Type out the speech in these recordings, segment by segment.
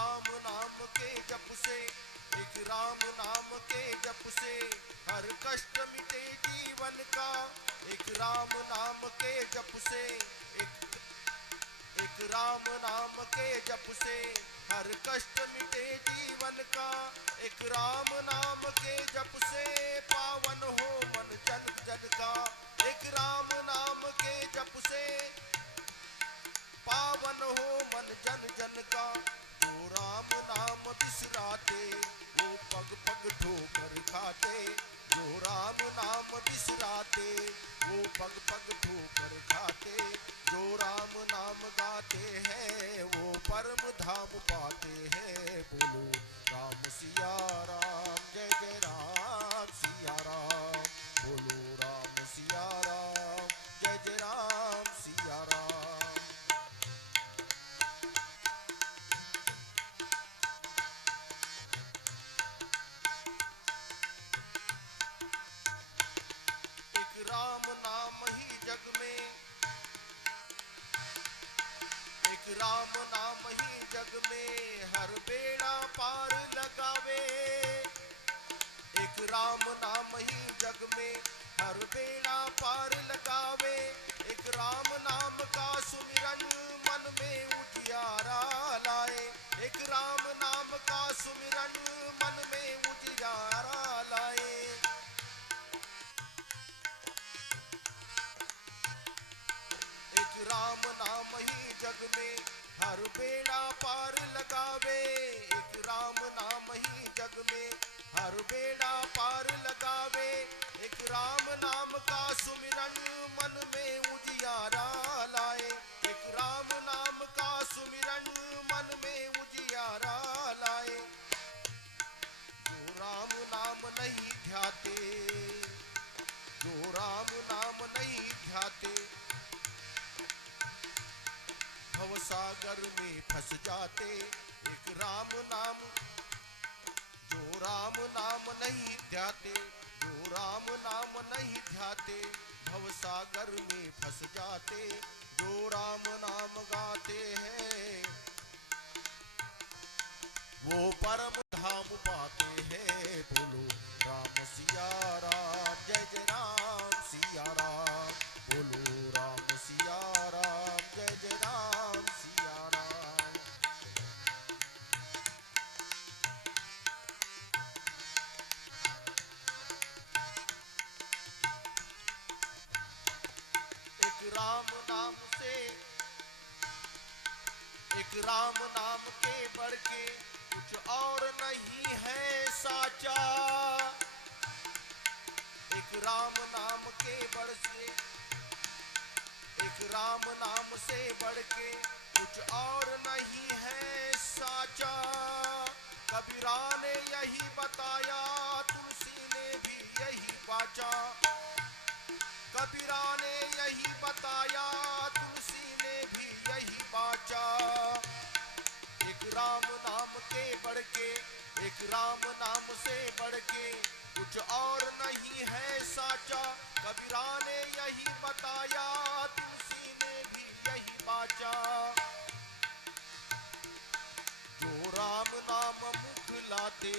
राम नाम के जप से, एक राम नाम के जप से हर कष्ट मिटे जीवन का। एक राम नाम के जप से, एक राम नाम के जप से हर कष्ट मिटे जीवन का। एक राम नाम के जप से पावन हो मन जन जन का। एक राम नाम के जप से पावन हो मन जन जन का। जो राम नाम बिसराते वो पग पग ठोकर खाते। जो राम नाम बिसराते वो पग पग ठोकर खाते। जो राम नाम गाते हैं वो परम धाम पाते हैं। बोलो राम सिया राम, जय जय राम सिया राम। बोलो राम सिया राम, जय जय राम सिया राम। राम नाम ही जग में, एक राम नाम ही जग में हर बेड़ा पार लगावे। एक राम नाम ही जग में हर बेड़ा पार लगावे। एक राम नाम का सुमिरन मन में उजियारा लाए। एक राम नाम का सुमिरन मन में उजियारा लाए। राम नाम ही जग में हर बेड़ा पार लगावे। एक राम नाम ही जग में हर बेड़ा पार लगावे। एक राम नाम का सुमिरन मन में उजियारा लाए। एक राम नाम का सुमिरन मन में उजियारा लाए। जो राम नाम नहीं ध्याते, जो राम नाम नहीं ध्याते भव सागर में फंस जाते। एक राम नाम, जो राम नाम नहीं ध्याते, जो राम नाम नहीं ध्याते भव सागर में फंस जाते। जो राम नाम गाते हैं वो परम धाम पाते हैं। बोलो राम सिया राम, जय जय राम सिया राम। बोलो राम सिया राम, जय जय राम सिया राम। एक राम नाम से, एक राम नाम के बढ़ के कुछ और नहीं है साचा। एक राम नाम के बढ़ से, एक राम नाम से बढ़ के कुछ और नहीं है साचा। कबीरा ने यही बताया, तुलसी ने भी यही बाचा। कबीरा ने यही बताया, तुलसी ने भी यही बाचा। एक राम नाम के बढ़ के, एक राम नाम से बढ़ के कुछ और नहीं है साचा। कबीरा ने यही बताया, तुलसी ने भी यही बाचा। जो राम नाम मुख लाते,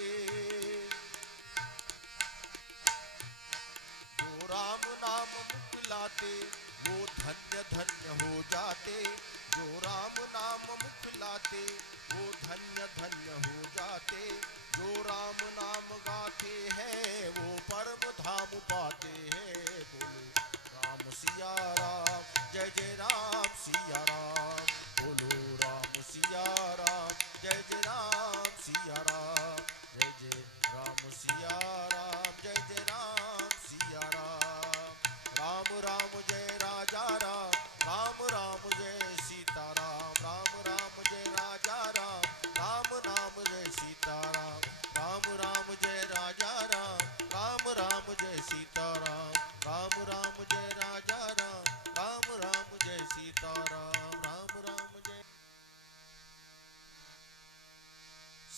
जो राम नाम मुख लाते वो धन्य धन्य हो जाते। जो राम नाम मुख लाते वो धन्य धन्य हो जाते। जो राम नाम गाते हैं वो परम धाम पाते हैं। बोलो राम सिया राम, जय जय राम सिया राम। बोलो राम सिया राम, जय जय राम सिया राम। जय जय राम सिया राम, जय जय राम सिया राम। राम राम जय राजा राम, राम राम जय सीता राम। राम राम जय राजा राम, राम नाम जय सीता राम। राम राम जय राजा राम, राम राम जय सीता राम। राम राम जय राजा राम, राम राम जय सीता राम। राम राम जय।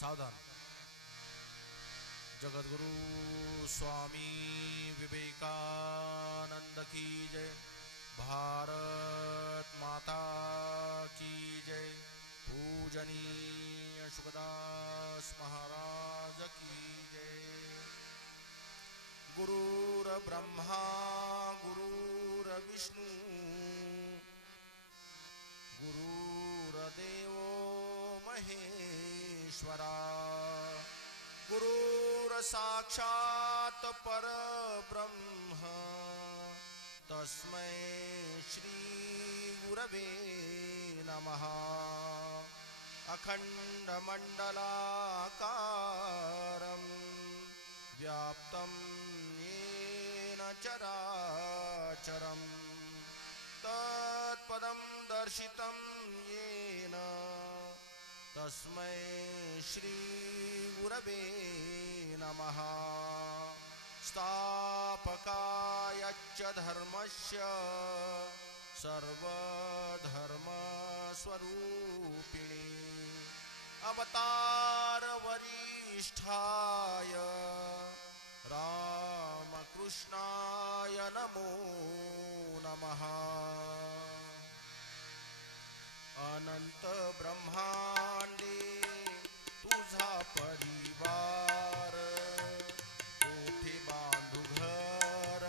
सावधान। जगद्गुरु स्वामी विवेकानंद की जय। भारत माता की जय। पूजनीय सुखदास महाराज की जय। गुरुर ब्रह्मा गुरुर्विष्णू गुरुर्देवो महेश्वरा गुरुर्साक्षात् परब्रह्म तस्मै श्री गुरवे नमः। अखण्डमण्डलाकारं व्याप्तं येन चराचरं तत्पदं दर्शितं येन तस्मै श्री गुरवे नमः। स्थापकाय च धर्मस्य सर्वधर्मस्वरूपिणे अवतार वरिष्ठाय रामकृष्णाय नमो नमः। अनंत ब्रह्मांडे तुझा परिवार कोठे बांधू घर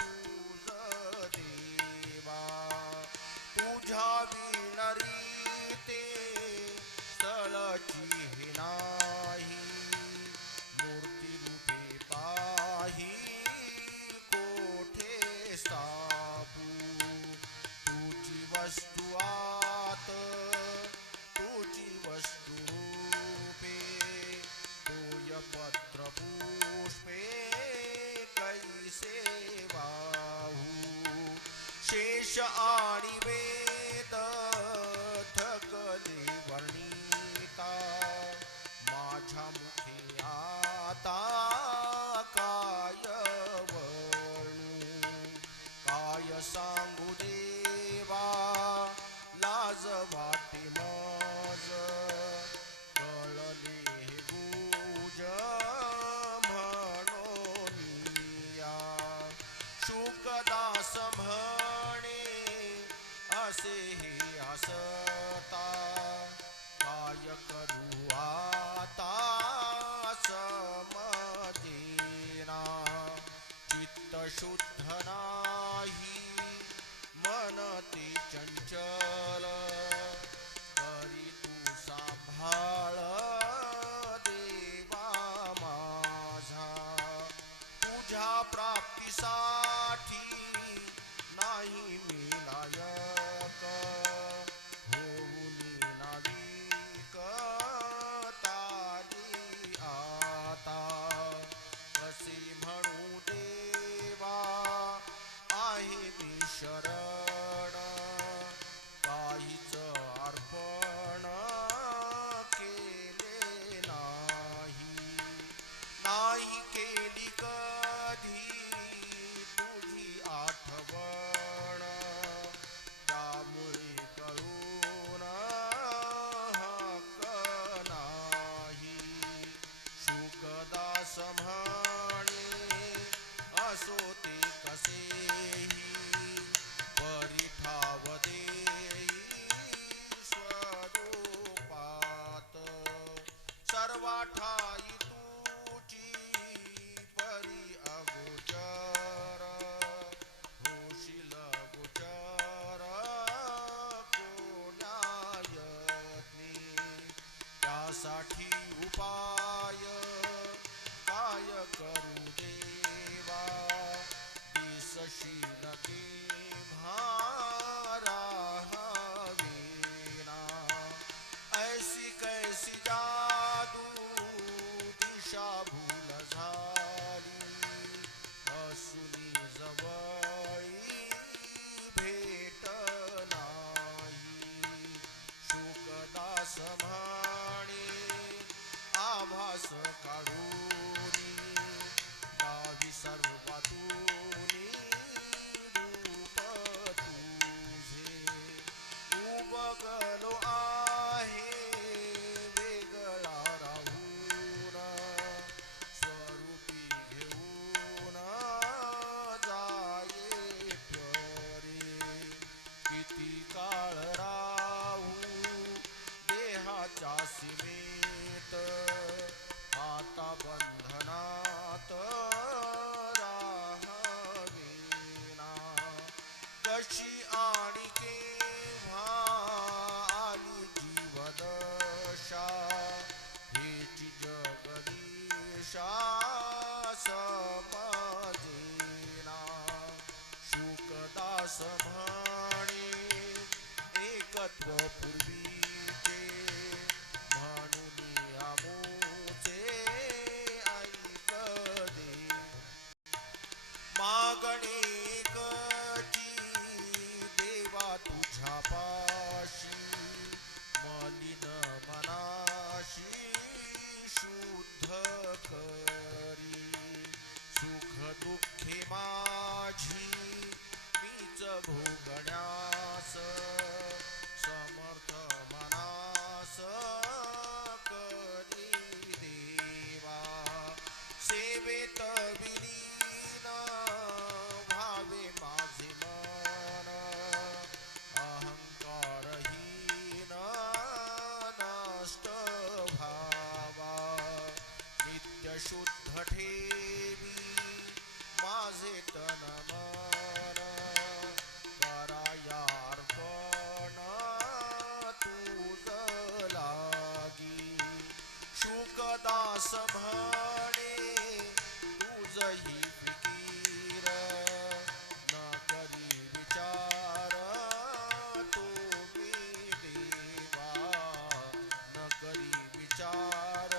तुझ देवा तुझ्या विणरी ते स्थळची हे नाही मूर्ती रूपे पाही कोठे स्थापू तुझी वस्तू आत तुझी वस्तू रूपे तोय पत्र पुष्पे कैसे वाहू शेष आणि वेद थकले वर्णिता माझ्या मुखे आता काय वळू काय सांगू देवा लाज वाटे मज कळले हे गुज म्हणोनिया शुकदास म्हणे असे हे असता काय करू आता समजेना चित्त शुद्ध नाही मन ते चंचल करी तू सांभाळ देवा माझा तुझ्या प्राप्तीसाठी नाही मी लायक होऊन नाविक ताली आता कसे म्हणू देवा आहे मी शरण काहीच अर्पण केले सुखदास म्हणे एकत्व पूर्वीचे म्हणून आमोचे ऐक दे मागणे देवा तुझ्या पाशी मलिन मनाशी शुद्ध करी सुख दुःखे माझी मीच भोगण्यास समर्थ मनास करी देवा सेवेत विलीन भावे माझे मन अहंकारहीन नष्ट भावा नित्य शुद्ध ठेवी माझे तन मन करायार्पण तुझ लागी शुकदास म्हणे तुझही फिकीर न करी विचार तुम्ही देवा न करी विचार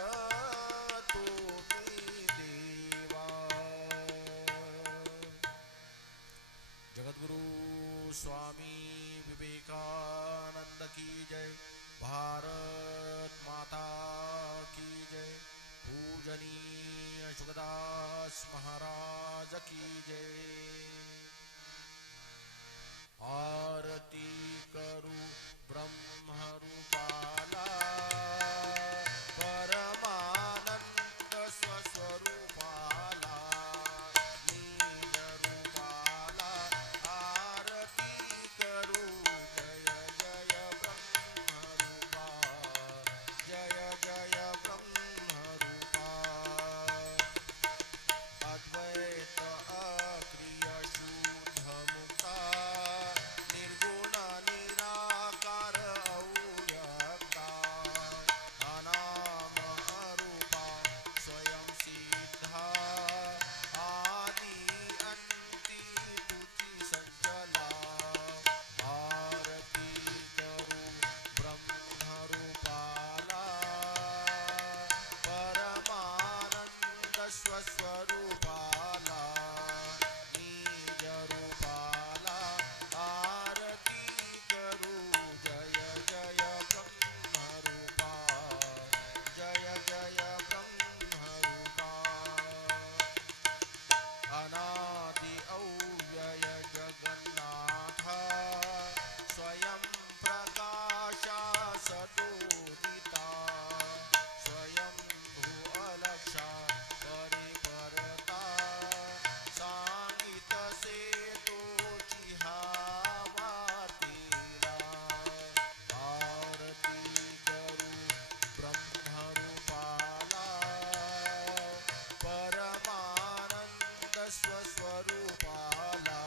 तुम्ही देवा जगद्गुरु स्वामी विवेकानंद की जय भारत माता की जय पूजनीय शुकदास महाराज की जय आरती करू ब्रह्मरूपाला परमानंद स्वस्वरूपाला निज रूपाला आरती करू जय जय ब्रह्मरूपा जय जय ब्रह्मरूपा अद्वैत अक्रिय शुद्ध मुक्ता निर्गुण निराकार अव्यक्ता अनाम अरूपा स्वयं सिद्धा आदि अंती तुझी संचला आरती करू ब्रह्मरूपाला परमानंद स्वस्वरूपाला निज रूपाला आरती करू जय जय ब्रह्मरूपा जय जय ब्रह्मरूपा अनादि अव्यय जगन्नाथ स्वयं प्रकाशा सदोदिता स्वयं भू अलक्षा परिपरता सांगित से तोची हावातीला आरती करू ब्रह्मरूपाला परमानंद स्वस्वरूपाला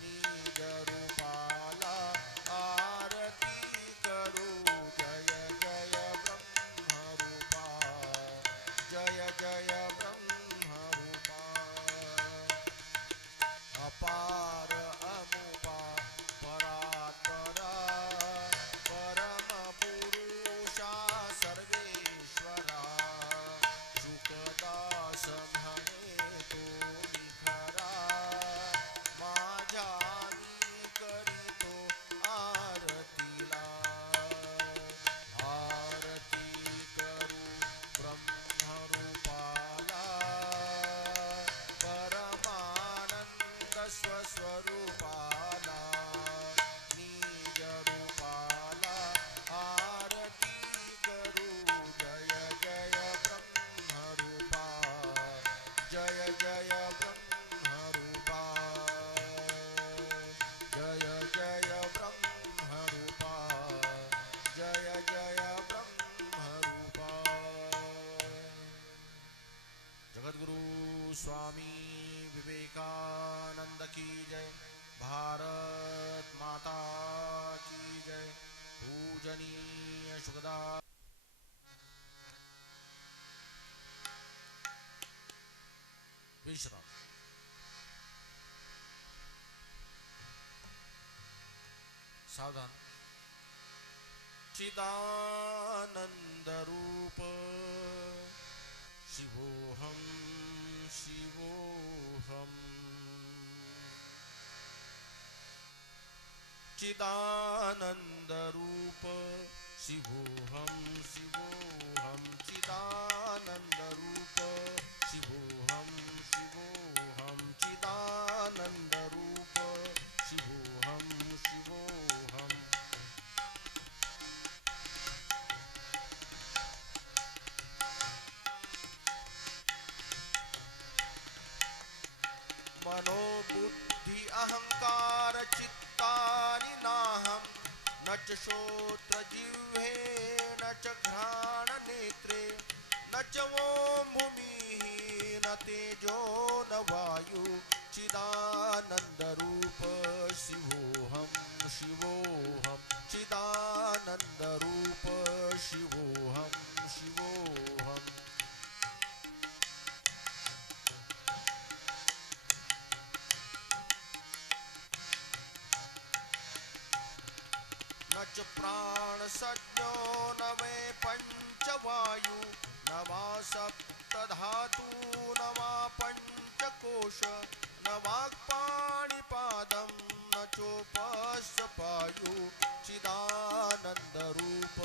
निज रूपाला आरती करू जय जय ब्रह्मरूपा जय जय ब्रह्मरूपा अपार अमुपा परात्परा परम पुरुषा सर्वेश्वरा शुकदास म्हणे तो निखरा माझ्या मी करीतो आरतीला आरती करू ब्रह्मरूपाला परमानंद स्वस्वरूपाला निज रूपाला आरती करू जय जय ब्रह्मरूपा जय जय ब्रह्मरूपा जय जय ब्रह्मरूपा जय जय ब्रह्मरूपा जगद्गुरु स्वामी विवेकानंद की जय भारत माता की जय पूजनीय शुकदास विश्राम सावधान। चिदानंद रूप शिवोहम शिवोहम। चिदानंद रूप शिवोहम शिवोहम। चिदानंद रूप शिवोहम शिवोहम। चिदानंद रूप शिवोहम शिवोहम। मनोबुद्धि अहंकार चित्तानि नाहं न च श्रोत्र जिह्वे न च घ्राण नेत्रे न च वो भूमिः न तेजो न वायु। चिदानंद रूप शिवोहम शिवोहम। चिदानंद रूप शिवोहम शिवोहम। न च प्राण सज्ञो न वे पंचवायु न वा सप्तधातु न वा पंचकोश न वाक्पाणिपादं न चोपस्पायु। चिदानंद रूप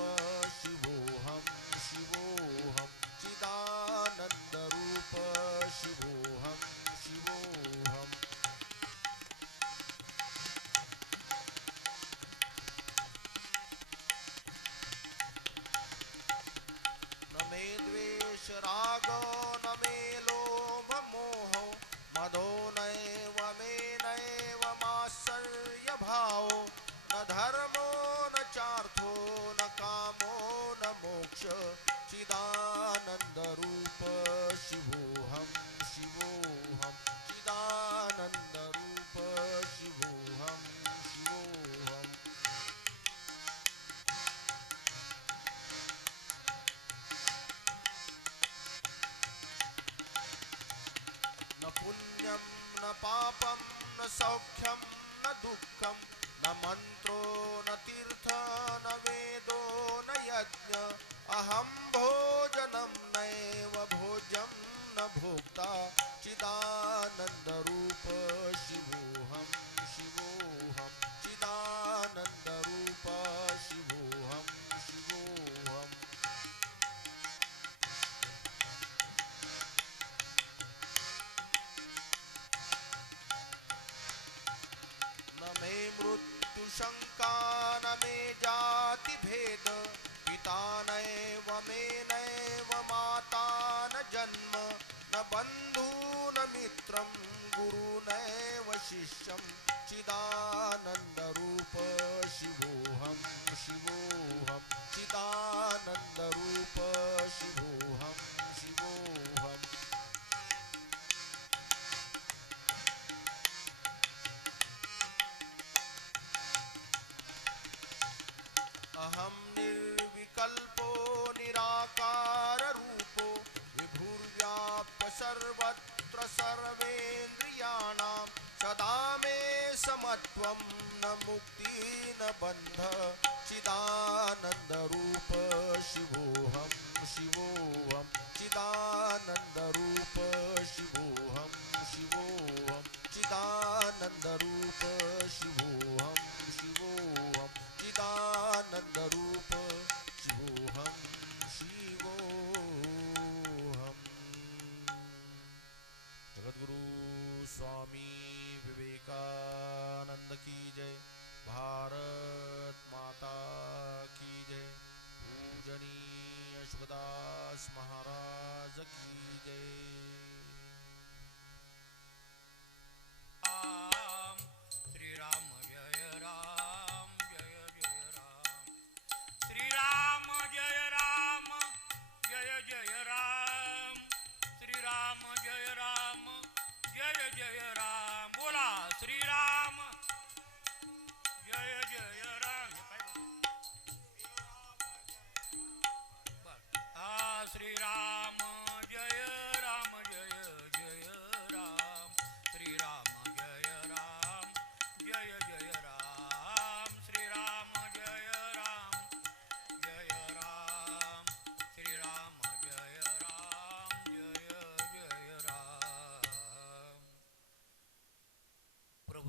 शिवोहम शिवोहम। चिदानंद रूप शिवोहम शिवोहम। न मे द्वेष रागो न मे लोभ मोहो मदो नैव मे नैव मात्सर्य भावो न धर्मो न चार्थो न कामो न मोक्ष। चिदानंद रूप शिवोहम शिवोहम। चिदानंद रूप शिवोहम शिवोहम। न पुण्यं न पापं न सौख्यं न दुःखं न मंत्रो न तीर्थ न वेदो न यज्ञ अहं भोजनं नैव भोज्यं न भोक्ता। चिदानंद रूप शिवोहम शिवोहम। चिदानंद रूप शिवोहम शिवोहम। न मे मृत्यु शंका न मे जाति भेद पिता नैव मे नैव माता न जन्म न बंधु न मित्रं गुरु नैव शिष्यं। चिदानंद रूप शिवोहम शिवोहम। चिदानंद रूप शिवोहम शिवोहम। अहं निर्विकल्पो निराकार रूपो विभुर्व्याप्य सर्वत्र सर्वेन्द्रियाणां सदा मे समत्वं न मुक्ति न बन्ध। चिदानंद रूप शिवोहम शिवोहम। चिदानंद रूप शिवोहम शिवोहम। चिदानंद रूप शिवोहम शिवोहम। चिदानंद रूप शिवोहम शिवोहम। जगद्गुरु स्वामी विवेकानंद की जय। भारत माता की जय। पूजनीय सुखदास महाराज की जय। श्री राम जय राम जय जय राम। श्री राम जय राम जय जय राम। श्री राम जय राम जय जय राम।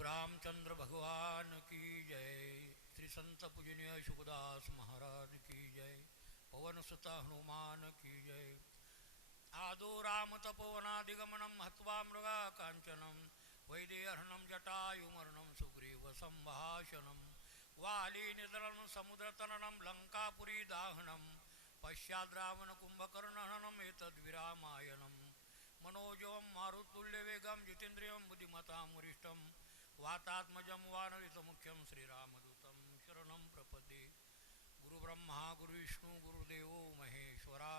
रामचंद्र भगवान की जय. श्री संत पूजनीय शुभदास महाराज की जय. पवन सुता हनुमान की जय. आदो राम तपोवनादिगमनम हत्वा मृगा कांचनम वैदेहरणम जटायुमरणम सुग्रीव संभाषणम वाली निधनं समुद्रतरणं लंकापुरी दाहनं पश्चाद्रावण कुंभकर्णहनम एतद्विरामायणं मनोजवं मारुतुल्यवेगं जितेन्द्रियं बुद्धिमतां वरिष्ठं वातात्मजं वानरितमुख्यं श्रीरामदूतं शरणं प्रपद्ये. गुरुब्रह्मा गुरुविष्णू गुरुदेवो महेश्वरा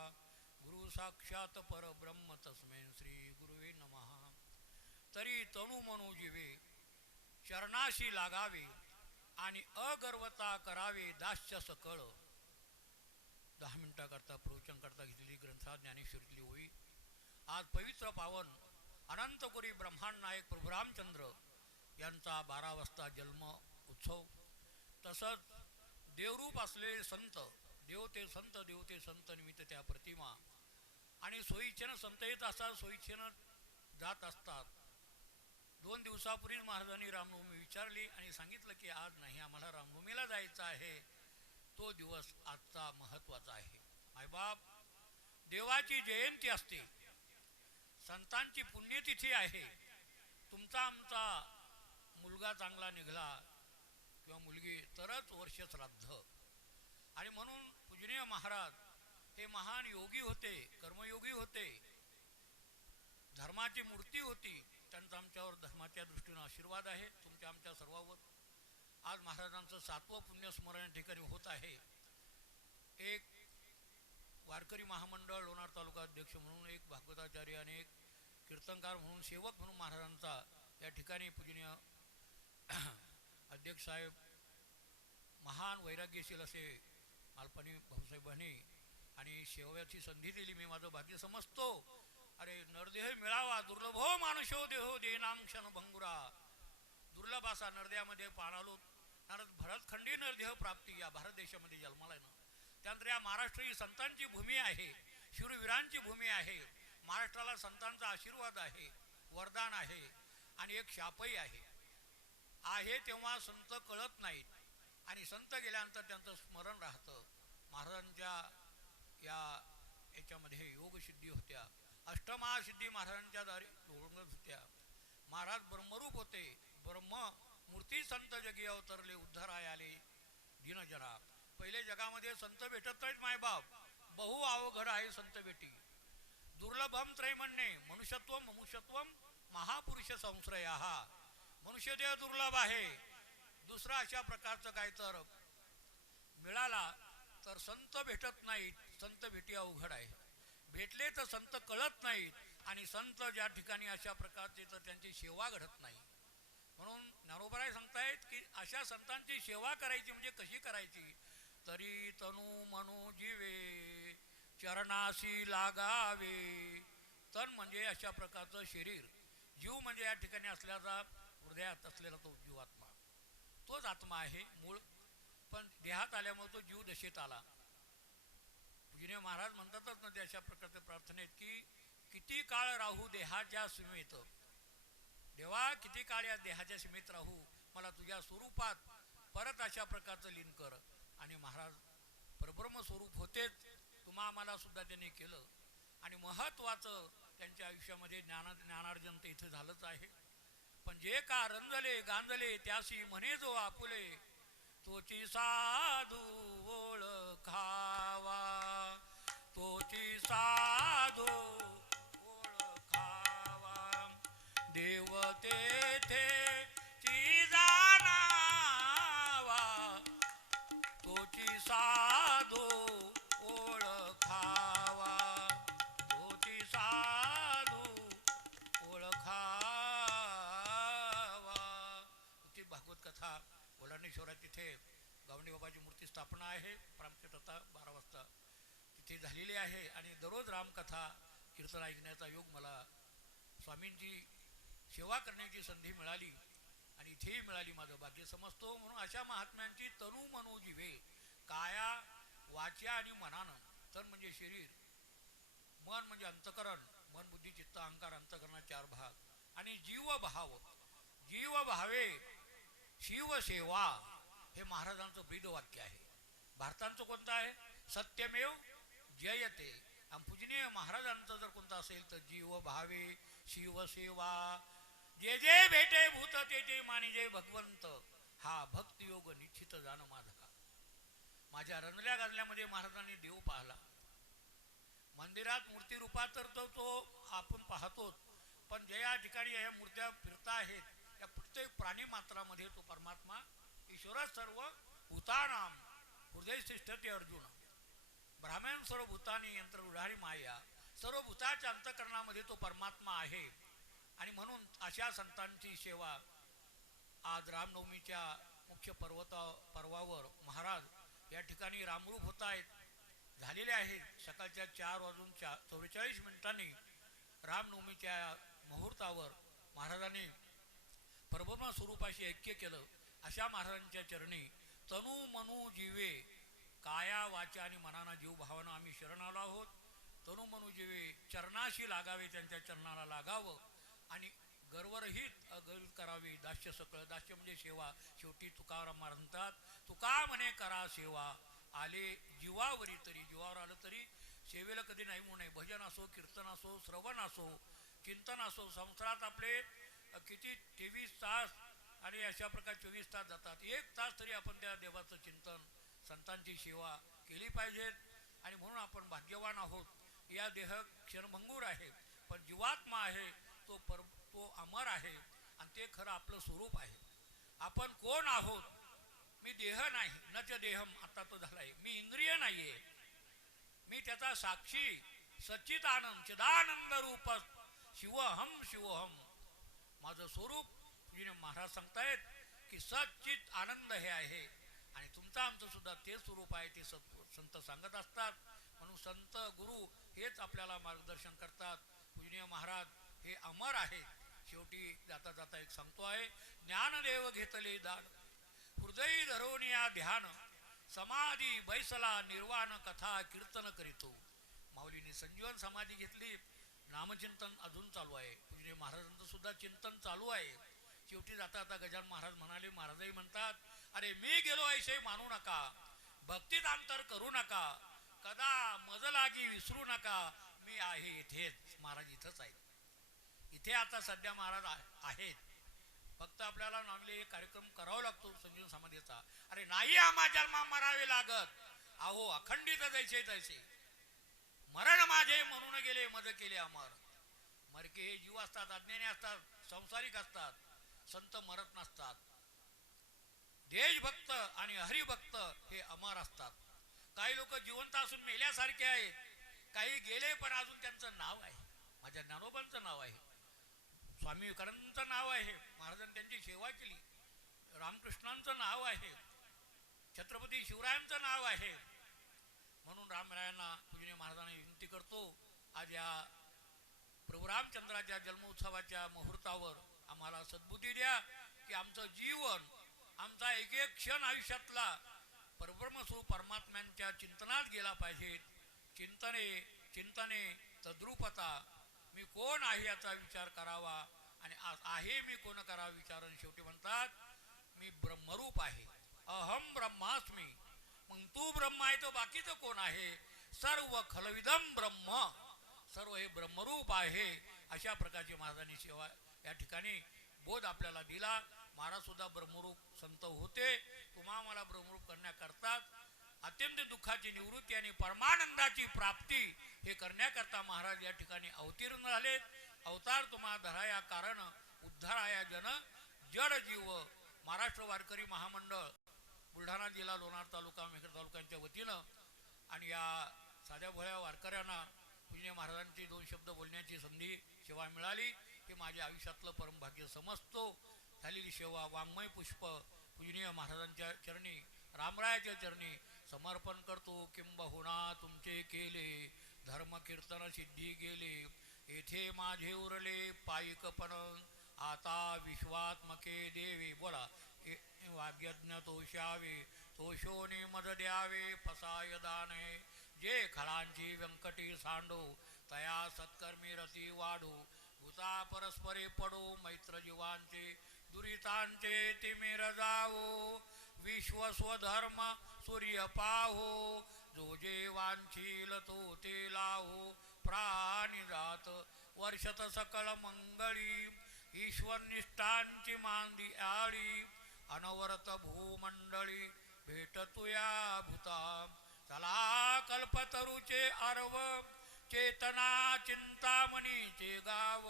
गुरु साक्षात परब्रह्म तस्मै श्री गुरुवे नमः. तरी तनु मनो जीवे चरणाशी लागावे आणि अगर्वता करावे दास्य सकळ. 10 मिनिटाकरता प्रवचन करता घेतलेली ग्रंथा ज्ञानेश्वरीतली होई. आज पवित्र पावन अनंतपुरी ब्रह्मांड नायक प्रभू रामचंद्र यांचा 12 वाजता जन्म उत्सव. तसंच देवरूप असलेले संत देवते संत निमित्त त्या प्रतिमा आणि सोयीच्छेनं संत येत असतात, सोयीच्छेनं जात असतात. 2 दिवसापूर्वीच महाराजांनी रामनवमी विचारली आणि सांगितलं की आज नाही, आम्हाला रामनवमीला जायचं आहे. तो दिवस आजचा महत्त्वाचा आहे. मायबाप, देवाची जयंती असते, संतांची पुण्यतिथी आहे. तुमचा आमचा मुलगा चांगला निघाला किंवा मुलगी तरच वर्ष श्राद्ध. आणि म्हणून पूजनीय महाराज हे महान योगी होते, कर्मयोगी होते, धर्माची मूर्ती होती. त्यांचा आमच्यावर धर्माच्या दृष्टीने आशीर्वाद आहे, तुमच्या आमच्या सर्वांवर. आज महाराजांचं 7वं पुण्यस्मरण या ठिकाणी होत आहे. एक वारकरी महामंडळ लोणार तालुका अध्यक्ष म्हणून, एक भागवताचार्य आणि एक कीर्तनकार म्हणून, सेवक म्हणून महाराजांचा या ठिकाणी पूजनीय अध्यक्ष साहेब महान वैराग्यशील असे मालपाणी भाऊसाहेबांनी आणि सेवाची संधी दिली. मी माझं भाग्य समजतो. अरे नरदेह मिळावा दुर्लभो मानुषो देहो देनाम क्षण भंगुरा. दुर्लभ असा नरदेहामध्ये पाणालो नारद भरतखंडी नरदेह प्राप्ती या भारत देशामध्ये जन्माला आहे ना. त्यानंतर या महाराष्ट्र ही संतांची भूमी आहे, शूरवीरांची भूमी आहे. महाराष्ट्राला संतांचा आशीर्वाद आहे, वरदान आहे आणि एक शापही आहे. तेव्हा संत कळत नाहीत आणि संत गेल्यानंतर त्यांचं स्मरण राहतं. महाराजांच्या याच्यामध्ये योगसिद्धी होत्या, अष्टमहासिद्धी महाराजांच्या दारी लोळंगत होत्या. महाराज ब्रह्मरूप होते, ब्रह्म मूर्ती संत जगी अवतरले उद्धाराय आले दीनजना. पहिले जगामध्ये संत भेटत नाहीत मायबाप, बहु अवघड आहे संत भेटी. दुर्लभम त्रैमन्ये मनुष्यत्वम ममुष्यत्वम महापुरुष संश्रया. मनुष्यदेह दुर्लभ आहे. दुसरा अशा प्रकारचं काय तर मिळाला तर संत भेटत नाहीत, संत भेटी अवघड आहे. भेटले तर संत कळत नाहीत आणि संत ज्या ठिकाणी अशा प्रकारचे तर त्यांची सेवा घडत नाही. म्हणून ज्ञानोबराय सांगतायत की अशा संतांची सेवा करायची म्हणजे कशी करायची. तरी तनु मनो जीवे चरणाशी लागावे. तन म्हणजे अशा प्रकारचं शरीर, जीव म्हणजे या ठिकाणी असल्याचा हृदयात असलेला तो जीवात्मा, तोच आत्मा आहे मूळ. पण देहात आल्यामुळे तो जीव दशेत आला. पूजनीय महाराज म्हणतातच ना ते अशा प्रकारच्या प्रार्थनेत की किती काळ राहू देहाच्या सीमेत. देवा किती काळ या देहाच्या सीमेत राहू, मला तुझ्या स्वरूपात परत अशा प्रकारचं लीन कर. आणि महाराज परब्रह्म स्वरूप होतेच, तुम्हा आम्हाला सुद्धा त्यांनी केलं. आणि महत्त्वाचं त्यांच्या आयुष्यामध्ये ज्ञानार्जन तर इथं झालंच आहे. पण जे का रंजले गांजले त्याशी म्हणे जो आपुले, तोची साधू ओळखावा, तोची साधू ओळखावा. देव तेथे ची जाणावा, तोची साधू ओळखावा, तोची साधू ओळखावा. ती भागवत कथा कोल्हानेश्वरात तिथे गावंडी बाबाची मूर्ती स्थापना आहे. प्रामचट आता 12 वाजता तिथे झालेली आहे. आणि दररोज रामकथा कीर्तन ऐकण्याचा योग मला स्वामींची सेवा करण्याची संधी मिळाली आणि इथेही मिळाली. माझं भाग्य समजतो. म्हणून अशा महात्म्यांची तनु मनो जीवे, काया वाच्या आणि मनानं. तन म्हणजे शरीर, मन म्हणजे अंतकरण, मन बुद्धी चित्त अहंकार अंतकरणाचे 4 भाग, आणि जीव भाव. जीव भावे शिवसेवा हे महाराजांचं ब्रीदवाक्य आहे. भारतांचं कोणतं आहे? सत्यमेव जयते. आणि पूजनीय महाराजांचं जर कोणतं असेल तर जीव भावे शिवसेवा. जे जे भेटे भूत ते ते मानिजे भगवंत, हा भक्तियोग निश्चित जाण माझा. माझ्या रंजल्या गाजल्यामध्ये महाराजांनी देव पाहला. मंदिरात मूर्ती रूपात तर तो आपण पाहतोच, पण ज्या या ठिकाणी या मूर्त्या फिरता आहेत त्या प्रत्येक प्राणी मात्रामध्ये तो परमात्मा ईश्वर सर्व भूतानाम हृदय श्रेष्ठते अर्जुन ब्राह्मण सर्व भूतानी यंत्र उडारी माया. सर्व भूताच्या अंतःकरणामध्ये तो परमात्मा आहे. आणि म्हणून अशा संतांची सेवा आज रामनवमीच्या मुख्य पर्वावर महाराज या ठिकाणी रामरूप होत आहेत, झालेले आहेत. सकाळच्या 4:44 रामनवमीच्या मुहूर्तावर महाराजांनी परब्रह्म स्वरूपाशी ऐक्य केलं. अशा महाराजांच्या चरणी तनु मनु जीवे, काया वाचा आणि मनाना जीव भावानं आम्ही शरण आलो आहोत. तनु मनु जीवे चरणाशी लागावे, त्यांच्या चरणाला लागावं आणि गर्वरहित अगरित करावी. दास्य सकळ, दास्य म्हणजे सेवा. शेवटी तुकाराम म्हणतात, तुका म्हणे करा सेवा, आले जीवावरी तरी. जीवावर आलं तरी सेवेला कधी नाही म्हणू नये. भजन असो, कीर्तन असो, श्रवण असो, चिंतन असो. संसारात आपले किती 23 तास आणि अशा प्रकारे 24 तास जातात. 1 तास तरी आपण त्या देवाचं चिंतन, संतांची सेवा केली पाहिजेत. आणि म्हणून आपण भाग्यवान आहोत. या देह क्षणभंगूर आहे, पण जीवात्मा आहे तो अमर आहे आणि ते खरं आपलं स्वरूप आहे. आपण कोण आहोत? मी देह नाही, नच देहम, आता तो झालाय. मी इंद्रिय नाहीये, मी त्याचा साक्षी सच्चिदानंद चिदानंद रूप शिवहम शिवहम. माझं स्वरूप तुझे महाराज सांगतायत की सच्चित आनंद हे आहे. आणि तुमचं आमचं सुद्धा ते स्वरूप आहे, ते संत सांगत असतात. म्हणून संत गुरु हेच आपल्याला मार्गदर्शन करतात. पूजनीय महाराज हे अमर आहेत. शेवटी जाता जाता एक सांगतो आहे, ज्ञानदेव घेतले दान, हृदय धरोनिया ध्यान, समाधी बैसला निर्वाण कथा कीर्तन करीतो. माऊलीने संजीवन समाधी घेतली, नामचिंतन अजून चालू आहे. पूजनीय महाराजांचं सुद्धा चिंतन चालू आहे. शेवटी जाता जाता गजानन महाराज म्हणाले, महाराजही म्हणतात, अरे मी गेलो ऐसे मानू नका, भक्तीत अंतर करू नका, कदा मज लागी विसरू नका, मी आहे इथेच. महाराज इथंच आहेत. इथे आता सध्या महाराज आहेत. फक्त आपल्याला नॉनले कार्यक्रम करावा लागतो संजीवन समाधीचा. अरे नाही आम्हा जन्मा मरावे लागत, अहो अखंडित जैसे तैसे मरण माझे म्हणून गेले मज केले अमर. मरके हे जीव असतात, अज्ञानी असतात, संसारिक असतात. संत मरत नसतात. देशभक्त आणि हरिभक्त हे अमर असतात. काही लोक जिवंत असून मेल्यासारखे आहेत, काही गेले पण अजून त्यांचं नाव आहे. माझ्या ज्ञानोबांचं नाव आहे, स्वामी विवेकानंदांचं नाव आहे, महाराजांनी त्यांची सेवा केली. रामकृष्णांचं नाव आहे, छत्रपती शिवरायांचं नाव आहे. म्हणून रामरायांना पूजनीय महाराजांना विनंती करतो, आज या प्रभू रामचंद्राच्या जन्मोत्सवाच्या मुहूर्तावर आम्हाला सद्बुद्धी द्या की आमचं जीवन, आमचा एक एक क्षण आयुष्यातला परब्रह्मस्वरूप परमात्म्यांच्या चिंतनात गेला पाहिजे. चिंतने तद्रूपता, मी कोण आहे याचा विचार करावा आणि आहे मी कोण करावा विचार. शेवटी म्हणतात मी ब्रह्मरूप आहे, अहम ब्रह्मास्मी. मग तू ब्रह्म आहे तो बाकीचं कोण आहे? सर्व खलविदम ब्रह्म, सर्व हे ब्रह्मरूप आहे. अशा प्रकारची महाराजांनी सेवा या ठिकाणी बोध आपल्याला दिला. महाराज सुद्धा ब्रह्मरूप संत होते. तुम्हा मला ब्रह्मरूप करण्याकरता अत्यंत दुःखाची निवृत्ती आणि परमानंदाची प्राप्ती हे करण्याकरता महाराज या ठिकाणी अवतीर्ण झाले. अवतार तुम्हा धराया कारण उद्धाराया जन जड जीव. महाराष्ट्र वारकरी महामंडळ बुलढाणा जिल्हा, लोणार तालुका, मेहकर तालुक्यांच्या वतीनं आणि या साध्या भोळ्या वारकऱ्यांना पूजनीय महाराजांची 2 शब्द बोलण्याची संधी सेवा मिळाली. हे माझ्या आयुष्यातलं परमभाग्य समजतो. झालेली सेवा वाङ्मय पुष्प पूजनीय महाराजांच्या चरणी, रामरायाच्या चरणी समर्पण करतो. किंबहुना तुमचे केले धर्म कीर्तन सिद्धी गेले, येथे माझे उरले पायिकपण, आता विश्वात्मके देवे. बोला, वाग्यज्ञ तोषावे, तोषोने मद द्यावे, फसाय दाने, जे खळांची व्यंकटी सांडो, तया सत्कर्मी रती वाढो, भूता परस्परे पडो, मैत्र जीवांचे दुरितांचे तिमिर जावो विश्व स्वधर्म सूर्य पाहो जो जे वांछील तो ते लाहो प्राणी जात वर्षत सकल मंगळी ईश्वर निष्ठांची मांदी आळी अनवरत भूमंडळी भेट तुया भूता चला कल्पतरुचे अर्व चेतना चिंतामणीचे गाव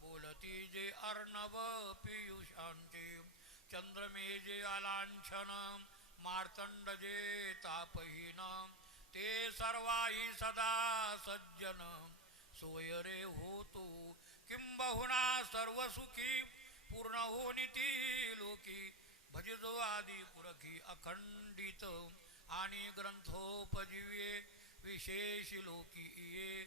बोलती जे अर्णव पियुषांचे चंद्रमेजे अलांछन मार्तंड जे तापहीन ते सर्वाही सदा सज्जन सोय रे होतो किंबहुना सर्व सुखी पूर्ण होनिती लोकी भजजो आदि पुरखी अखंडित आणि ग्रंथोपजीवे विशेष लोकी ये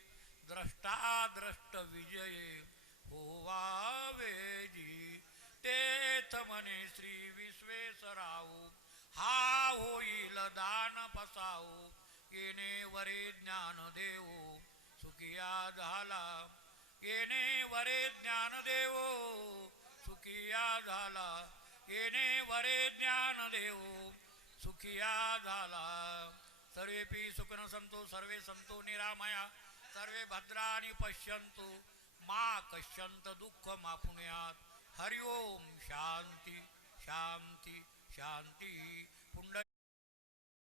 द्रष्टा द्रष्ट विजये होवावे जी तेथ म्हणे श्री विश्वेश्वराऊ हा होईल दान पसाऊ येणे वरे ज्ञान देवो सुखिया झाला येणे वरे ज्ञान देवो सुखिया झाला येणे वरे ज्ञान देवो सुखिया झाला सर्वेपि सुखन संतो सर्वे संतो निरामया सर्वे भद्राणि पश्यन्तु मा कश्यंत दुःख मापुण्यात हरि ओम शांती शांती शांती पुंड